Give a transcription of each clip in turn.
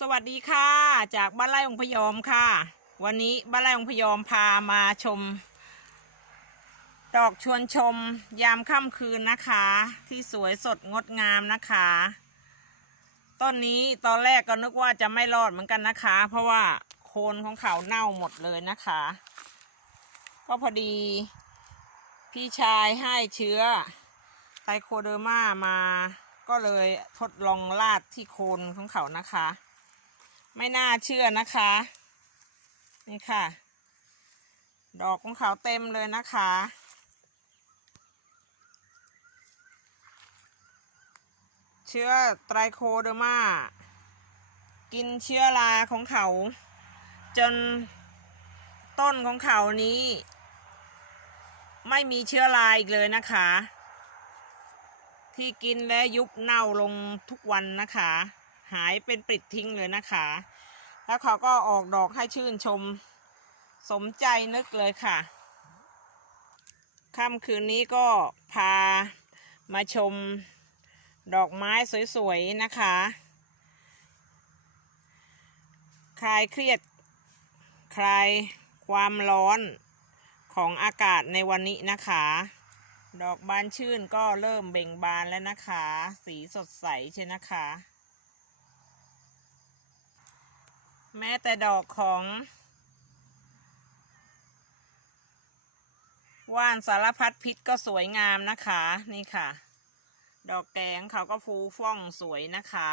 สวัสดีค่ะ จากบ้านไร่องพยอมค่ะ วันนี้บ้านไร่องพยอมพามาชม ดอกชวนชม ยามค่ำคืนนะคะ ที่สวยสดงดงามนะคะต้นนี้ตอนแรกก็นึกว่าจะไม่รอดเหมือนกันนะคะ เพราะว่าโคนของเขาเน่าหมดเลยนะคะ ก็พอดี พี่ชายให้เชื้อไตโคเดอร์มามาก็เลยทดลองลาดที่โคนของเขานะคะ ไม่น่าเชื่อนะคะ นี่ค่ะ ดอกของเขาเต็มเลยนะคะ เชื้อไตรโคเดอร์มา กินเชื้อราของเขา จนต้นของเขานี้ ไม่มีเชื้อราอีกเลยนะคะ ที่กินและยุบเน่าลงทุกวันนะคะ หายเป็นปลิดทิ้งเลยนะคะ แล้วเขาก็ออกดอกให้ชื่นชมสมใจนึกเลยค่ะ ค่ำคืนนี้ก็พามาชมดอกไม้สวยๆนะคะ คลายเครียด คลายความร้อนของอากาศในวันนี้นะคะ ดอกบานชื่นก็เริ่มเบ่งบานแล้วนะคะ สีสดใสใช่นะคะ แม้แต่ดอกของ ว่านสารพัดพิษก็สวยงามนะคะ นี่ค่ะ ดอกแกงเขาก็ฟูฟ่องสวยนะคะ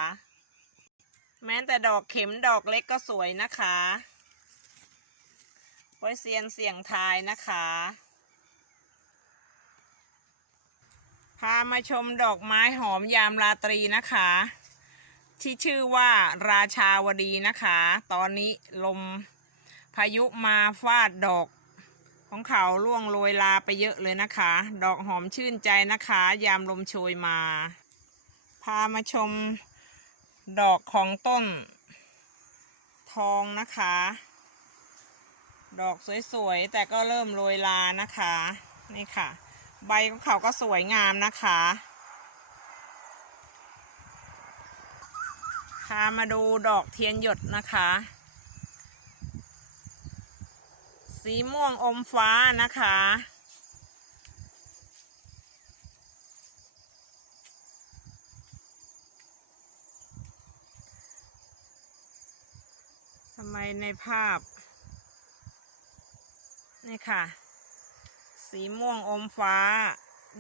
แม้แต่ดอกเข็มดอกเล็กก็สวยนะคะไว้เซียนเสี่ยงทายนะคะ พามาชมดอกไม้หอมยามราตรีนะคะ ที่ชื่อว่าราชาวดีนะคะ ตอนนี้ลมพายุมาฟาดดอกของเขาล่วงโรยลาไปเยอะเลยนะคะ ดอกหอมชื่นใจนะคะ ยามลมโชยมา พามาชมดอกของต้น ทองนะคะ ดอกสวยๆ แต่ก็เริ่มโรยลานะคะ นี่ค่ะ ใบของเขาก็สวยงามนะคะามาดูดอกเทียนหยดนะคะ สีม่วงอมฟ้านะคะ ทำไมในภาพ นี่ค่ะ สีม่วงอมฟ้า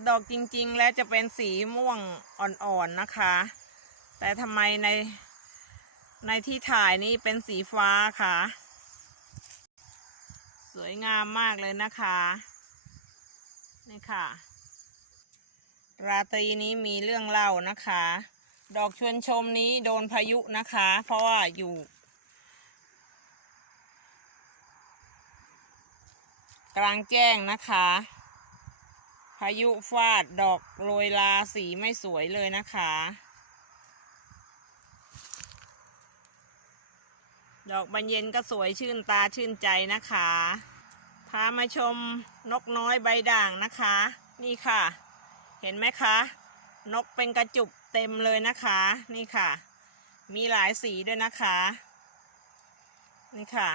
ดอกจริงๆ แล้วจะเป็นสีม่วงอ่อนๆนะคะ แต่ทำไมใน ในที่ถ่ายนี่เป็นสีฟ้าค่ะ สวยงามมากเลยนะคะ นี่ค่ะ ราตรีนี้มีเรื่องเล่านะคะ ดอกชวนชมนี้โดนพายุนะคะ เพราะว่าอยู่กลางแจ้งนะคะ พายุฟาดดอกโรยลาสีไม่สวยเลยนะคะ ดอกบานเย็นก็สวยชื่นตาชื่นใจนะคะ พามาชมนกน้อยใบด่างนะคะ นี่ค่ะ เห็นไหมคะ นกเป็นกระจุบเต็มเลยนะคะ นี่ค่ะ มีหลายสีด้วยนะคะ นี่ค่ะ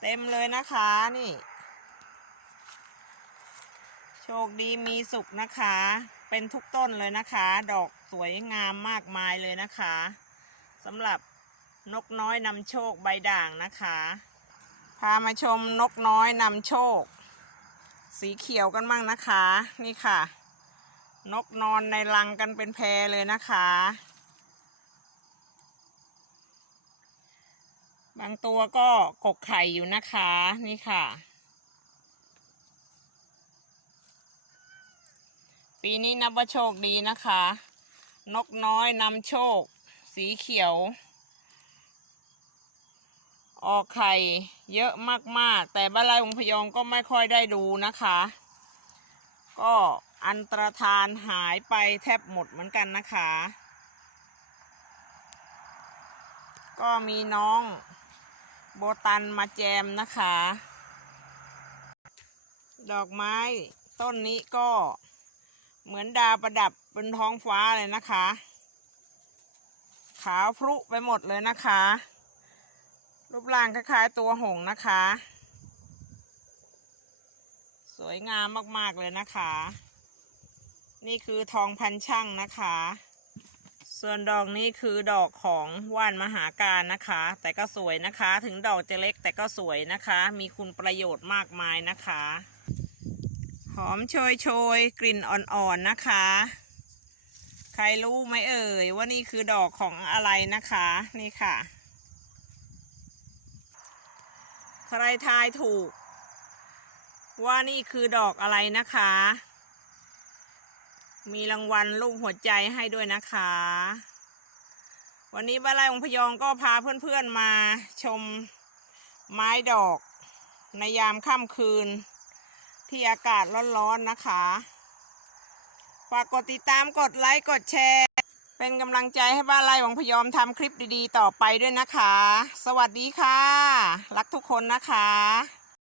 เต็มเลยนะคะนี่ โชคดีมีสุขนะคะ เป็นทุกต้นเลยนะคะ ดอกสวยงามมากมายเลยนะคะสำหรับ นกน้อยนำโชคใบด่างนะคะ พามาชมนกน้อยนำโชค สีเขียวกันบ้างนะคะ นี่ค่ะ นกนอนในรังกันเป็นแพรเลยนะคะ บางตัวก็กกไข่อยู่นะคะนี่ค่ะ ปีนี้นับว่าโชคดีนะคะ นกน้อยนำโชค สีเขียว ออกไข่เยอะมากๆ แต่บ้านไรองพยองก็ไม่ค่อยได้ดูนะคะ ก็อันตรธานหายไปแทบหมดเหมือนกันนะคะ ก็มีน้องโบตันมาแจมนะคะ ดอกไม้ต้นนี้ก็เหมือนดาวประดับบนท้องฟ้าเลยนะคะ ขาวพรุไปหมดเลยนะคะ รูปร่างคล้ายๆตัวหงนะคะ สวยงามมากๆเลยนะคะ นี่คือทองพันช่างนะคะ ส่วนดอกนี้คือดอกของว่านมหาการนะคะ แต่ก็สวยนะคะ ถึงดอกจะเล็กแต่ก็สวยนะคะ มีคุณประโยชน์มากมายนะคะ หอมโชยโชยกลิ่นอ่อนๆนะคะ ใครรู้ไหมเอ่ยว่านี่คือดอกของอะไรนะคะ นี่ค่ะ ใครทายถูก ว่านี่คือดอกอะไรนะคะ มีรางวัลรูปหัวใจให้ด้วยนะคะ วันนี้บ้านไร่องพยองก็พาเพื่อนๆมาชมไม้ดอก ในยามค่ำคืน ที่อากาศร้อนๆนะคะ ฝากกดติดตามกดไลค์ กดแชร์ เป็นกำลังใจให้บ้านไร่วังพยอมทำคลิปดีๆ ต่อไปด้วยนะคะ สวัสดีค่ะ รักทุกคนนะคะ